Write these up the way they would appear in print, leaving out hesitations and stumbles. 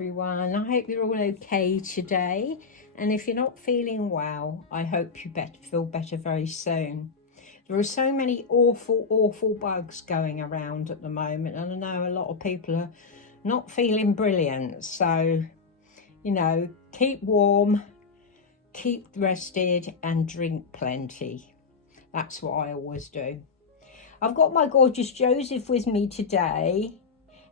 everyone. I hope you're all okay today, and if you're not feeling well, I hope you feel better very soon. There are so many awful bugs going around at the moment, and I know a lot of people are not feeling brilliant, so you know, keep warm, keep rested, and drink plenty. That's what I always do. I've got my gorgeous Joseph with me today,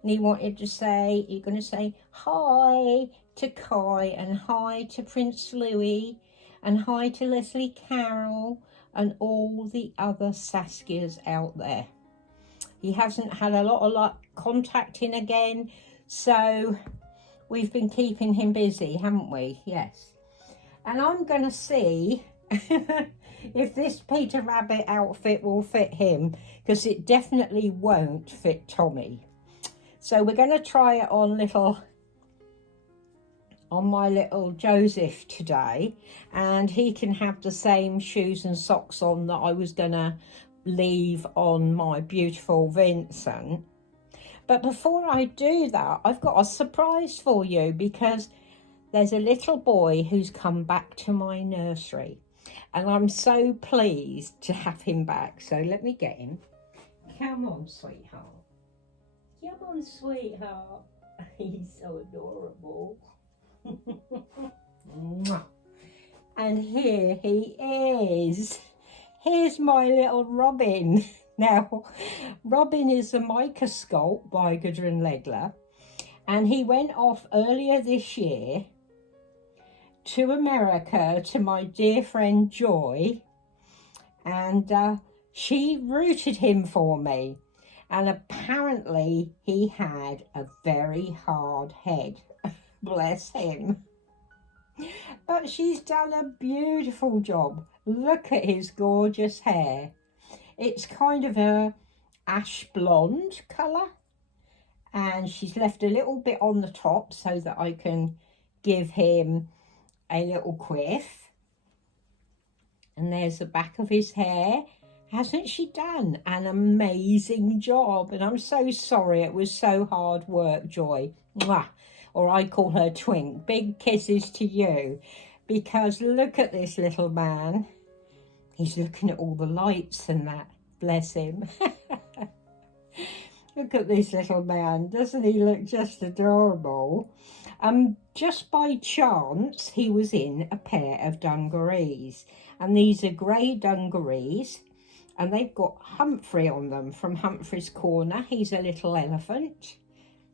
and he wanted to say, you're going to say hi to Kai, and hi to Prince Louis, and hi to Leslie Carroll, and all the other Saskias out there. He hasn't had a lot of luck contacting again, so we've been keeping him busy, haven't we? Yes. And I'm going to see if this Peter Rabbit outfit will fit him, because it definitely won't fit Tommy. So we're going to try it on my little Joseph today, and he can have the same shoes and socks on that I was going to leave on my beautiful Vincent. But before I do that, I've got a surprise for you, because there's a little boy who's come back to my nursery, and I'm so pleased to have him back. So let me get him. Come on, sweetheart. Come on, sweetheart. He's so adorable. And here he is. Here's my little Robin. Now, Robin is a mica sculpt by Gudrun Legler, and he went off earlier this year to America to my dear friend Joy, and she rooted him for me, and apparently he had a very hard head. Bless him. But she's done a beautiful job. Look at his gorgeous hair. It's kind of a ash blonde colour, and she's left a little bit on the top so that I can give him a little quiff. And there's the back of his hair. Hasn't she done an amazing job? And I'm so sorry, it was so hard work, Joy. Mwah. Or I call her Twink. Big kisses to you, because look at this little man. He's looking at all the lights and that. Bless him. Look at this little man. Doesn't he look just adorable? Just by chance, he was in a pair of dungarees. And these are grey dungarees. And they've got Humphrey on them from Humphrey's Corner. He's a little elephant.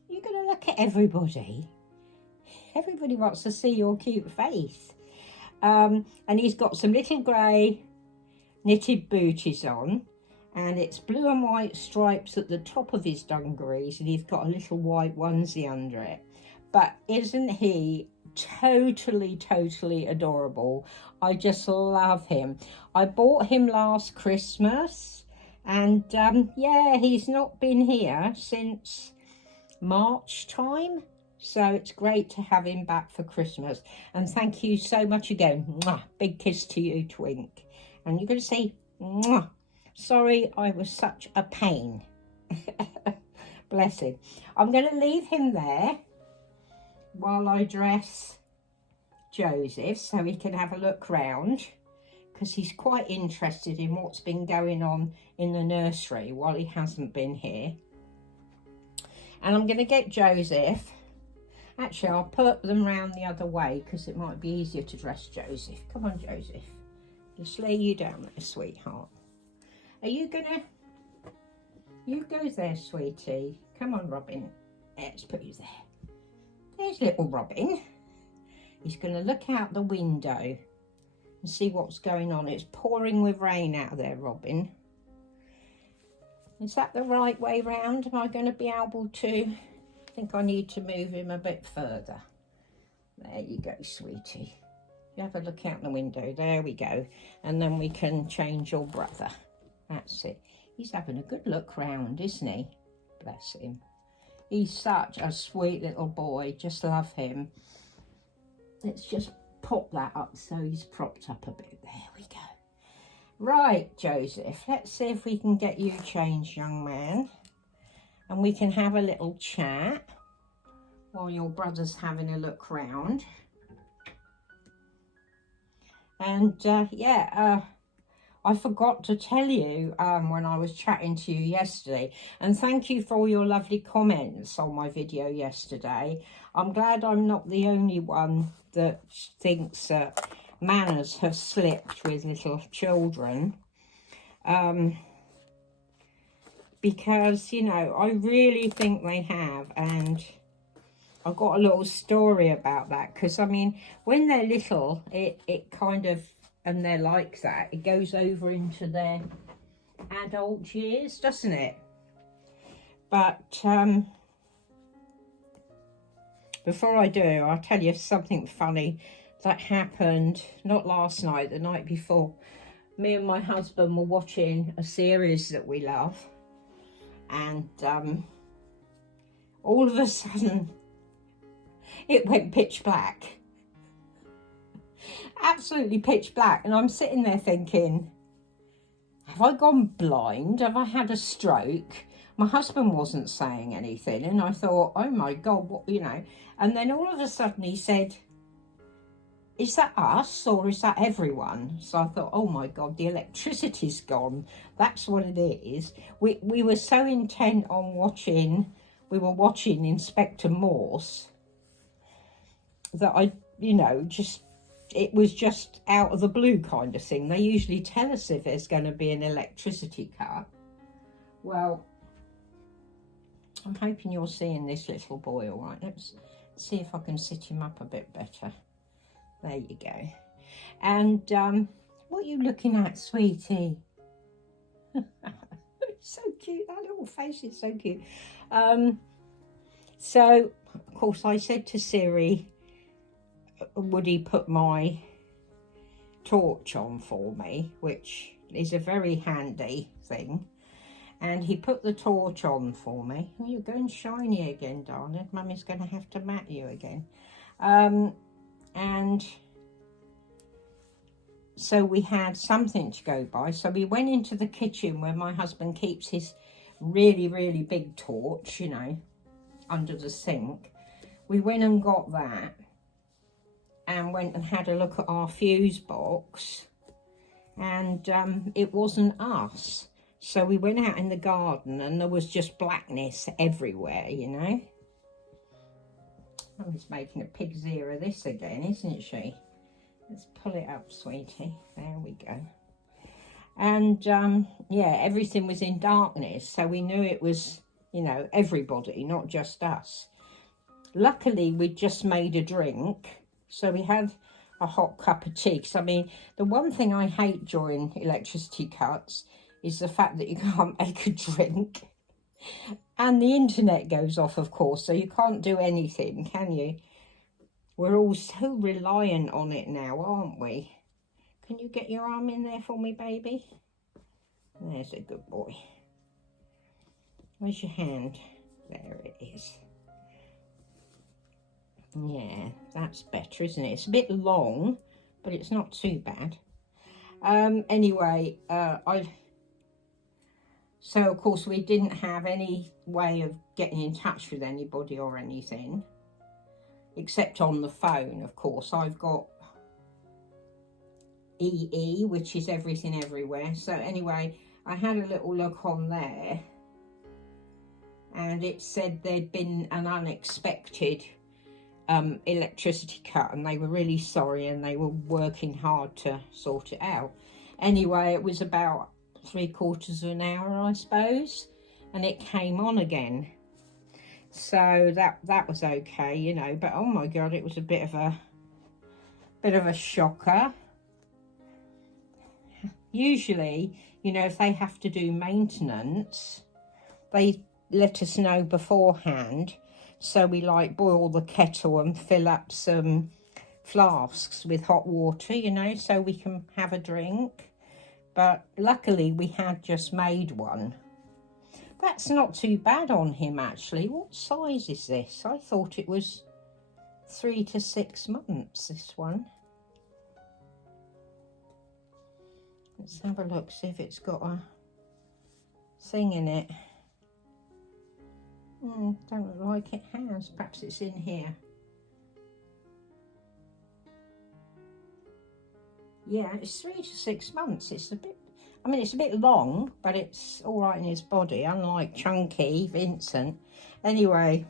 You're going to look at everybody. Everybody wants to see your cute face. And he's got some little grey knitted booties on. And it's blue and white stripes at the top of his dungarees. And he's got a little white onesie under it. But isn't he totally adorable? I just love him. I bought him last Christmas. And yeah, he's not been here since March time, so it's great to have him back for Christmas. And thank you so much again. Mwah. Big kiss to you, Twink. And you're going to say, mwah. Sorry I was such a pain. Bless him. I'm going to leave him there while I dress Joseph so he can have a look round, because he's quite interested in what's been going on in the nursery while he hasn't been here. And I'm going to get Joseph. Actually, I'll put them round the other way because it might be easier to dress Joseph. Come on, Joseph. Just lay you down there, sweetheart. Are you going to... You go there, sweetie. Come on, Robin. Let's put you there. There's little Robin. He's going to look out the window and see what's going on. It's pouring with rain out there, Robin. Is that the right way round? Am I going to be able to? I think I need to move him a bit further. There you go, sweetie. You have a look out the window. There we go. And then we can change your brother. That's it. He's having a good look round, isn't he? Bless him. He's such a sweet little boy. Just love him. Let's just pop that up so he's propped up a bit. There we go. Right, Joseph, let's see if we can get you changed, young man. And we can have a little chat while your brother's having a look round. And yeah, I forgot to tell you when I was chatting to you yesterday, and thank you for all your lovely comments on my video yesterday. I'm glad I'm not the only one that thinks that manners have slipped with little children. Because, you know, I really think they have, and I've got a little story about that, because, I mean, when they're little, it kind of, and they're like that, it goes over into their adult years, doesn't it? But before I do, I'll tell you something funny that happened, not last night, the night before. Me and my husband were watching a series that we love, and all of a sudden it went pitch black. Absolutely pitch black. And I'm sitting there thinking, have I gone blind? Have I had a stroke? My husband wasn't saying anything, and I thought, oh my God, what, you know. And then all of a sudden he said, is that us or is that everyone? So I thought, oh my God, the electricity's gone. That's what it is. We were so intent on watching, we were watching Inspector Morse, that I, you know, just, it was just out of the blue kind of thing. They usually tell us if there's going to be an electricity cut. Well, I'm hoping you're seeing this little boy all right. Let's see if I can sit him up a bit better. There you go. And what are you looking at, sweetie? So cute. That little face is so cute. So, of course, I said to Siri, would he put my torch on for me, which is a very handy thing. And he put the torch on for me. Oh, you're going shiny again, darling. Mummy's going to have to mat you again. And so we had something to go by. So we went into the kitchen where my husband keeps his really, really big torch, you know, under the sink. We went and got that and went and had a look at our fuse box, and it wasn't us. So we went out in the garden and there was just blackness everywhere, you know. Mummy's making a pig's ear of this again, isn't she? Let's pull it up, sweetie. There we go. And yeah, everything was in darkness, so we knew it was, you know, everybody, not just us. Luckily, we'd just made a drink, so we had a hot cup of tea. Because, I mean, the one thing I hate during electricity cuts is the fact that you can't make a drink. And the internet goes off, of course, so you can't do anything, can you? We're all so reliant on it now, aren't we? Can you get your arm in there for me, baby? There's a good boy. Where's your hand? There it is. Yeah, that's better, isn't it? It's a bit long, but it's not too bad. Anyway, so of course we didn't have any way of getting in touch with anybody or anything, except on the phone, of course. I've got EE, which is everything everywhere. So anyway, I had a little look on there, and it said there'd been an unexpected electricity cut, and they were really sorry, and they were working hard to sort it out. Anyway, it was about 3/4 of an hour, I suppose, and it came on again. So that was okay, you know. But oh my God, it was a bit of a shocker. Usually, you know, if they have to do maintenance, they let us know beforehand. So we like boil the kettle and fill up some flasks with hot water, you know, so we can have a drink. But luckily we had just made one. That's not too bad on him, actually. What size is this? I thought it was 3 to 6 months, this one. Let's have a look, see if it's got a thing in it. Don't look like it has. Perhaps it's in here. Yeah, it's 3 to 6 months. It's a bit, I mean, it's a bit long, but it's all right in his body, unlike Chunky Vincent. Anyway,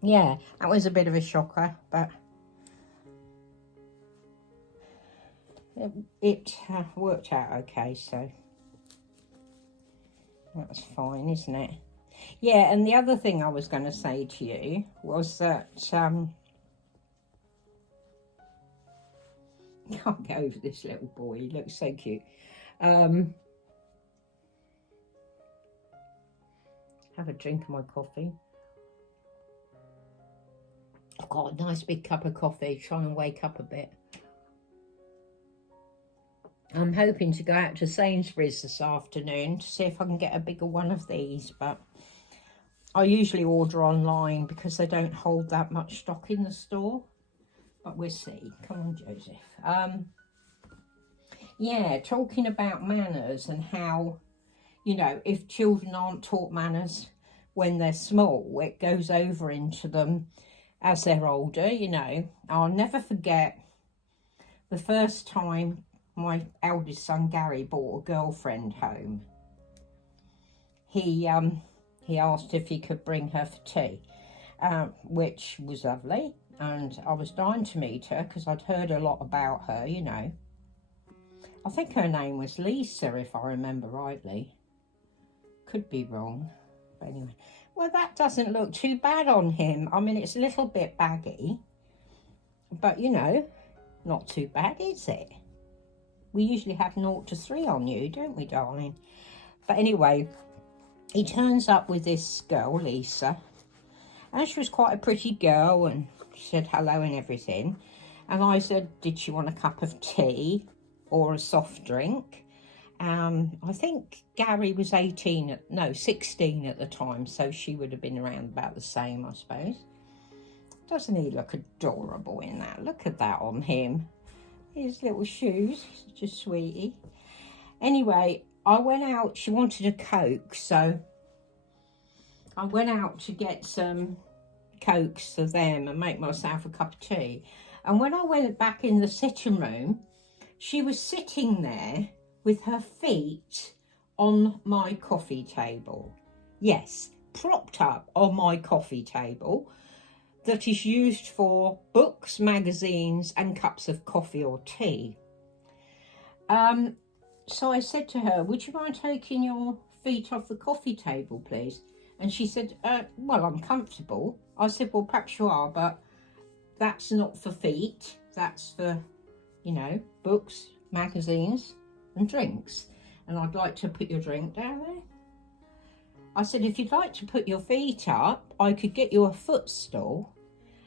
yeah, that was a bit of a shocker, but it worked out okay, so that's fine, isn't it? Yeah, and the other thing I was going to say to you was that can't get over this little boy. He looks so cute. Have a drink of my coffee. I've got a nice big cup of coffee, trying to wake up a bit. I'm hoping to go out to Sainsbury's this afternoon to see if I can get a bigger one of these, but I usually order online because they don't hold that much stock in the store. But we'll see. Come on, Joseph. Yeah, talking about manners and how, you know, if children aren't taught manners when they're small, it goes over into them as they're older, you know. I'll never forget the first time my eldest son, Gary, brought a girlfriend home. He asked if he could bring her for tea, which was lovely. And I was dying to meet her because I'd heard a lot about her, you know. I think her name was Lisa, if I remember rightly. Could be wrong. But anyway. Well, that doesn't look too bad on him. I mean, it's a little bit baggy. But, you know, not too bad, is it? We usually have 0 to 3 on you, don't we, darling? But anyway, he turns up with this girl, Lisa. And she was quite a pretty girl, and she said hello and everything. And I said, did she want a cup of tea or a soft drink? I think Gary was 16 at the time, so she would have been around about the same, I suppose. Doesn't he look adorable in that? Look at that on him. His little shoes, such a sweetie. Anyway, I went out, she wanted a Coke, so I went out to get some Cokes for them and make myself a cup of tea. And when I went back in the sitting room, she was sitting there with her feet on my coffee table. Yes, propped up on my coffee table that is used for books, magazines and cups of coffee or tea. So I said to her, would you mind taking your feet off the coffee table, please? And she said, well, I'm comfortable. I said, well, perhaps you are, but that's not for feet. That's for, you know, books, magazines and drinks. And I'd like to put your drink down there. I said, if you'd like to put your feet up, I could get you a footstool.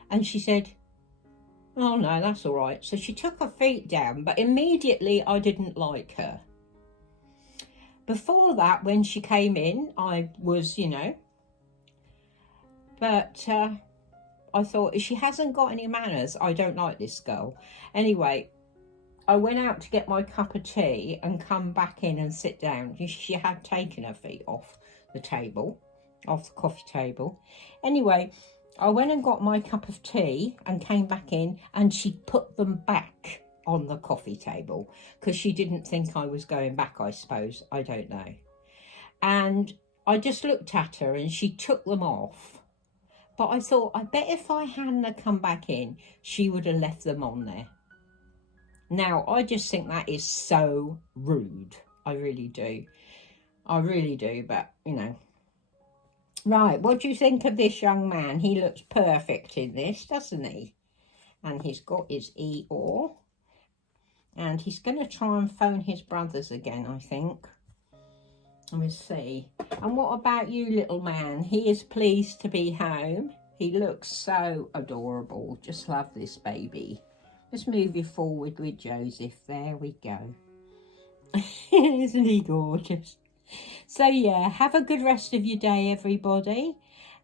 And she said, oh, no, that's all right. So she took her feet down, but immediately I didn't like her. Before that, when she came in, I was, you know, but I thought, if she hasn't got any manners, I don't like this girl. Anyway, I went out to get my cup of tea and come back in and sit down. She had taken her feet off the table, off the coffee table. Anyway, I went and got my cup of tea and came back in, and she put them back on the coffee table because she didn't think I was going back, I suppose. I don't know. And I just looked at her and she took them off. But I thought, I bet if I hadn't come back in, she would have left them on there. Now, I just think that is so rude. I really do. I really do, but, you know. Right, what do you think of this young man? He looks perfect in this, doesn't he? And he's got his Eeyore. And he's going to try and phone his brothers again, I think. Let me see. And what about you, little man? He is pleased to be home. He looks so adorable. Just love this baby. Let's move you forward with Joseph. There we go. Isn't he gorgeous? So, yeah, have a good rest of your day, everybody.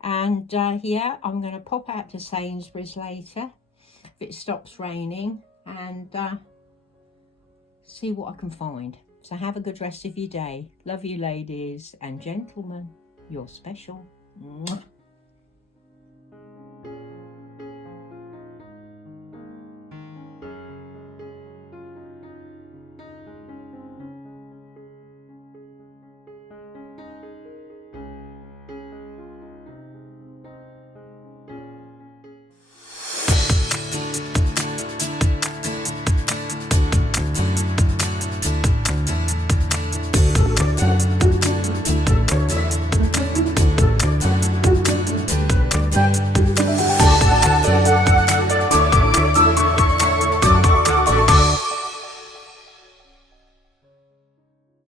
And, yeah, I'm going to pop out to Sainsbury's later if it stops raining and see what I can find. So have a good rest of your day. Love you, ladies and gentlemen. You're special. Mwah.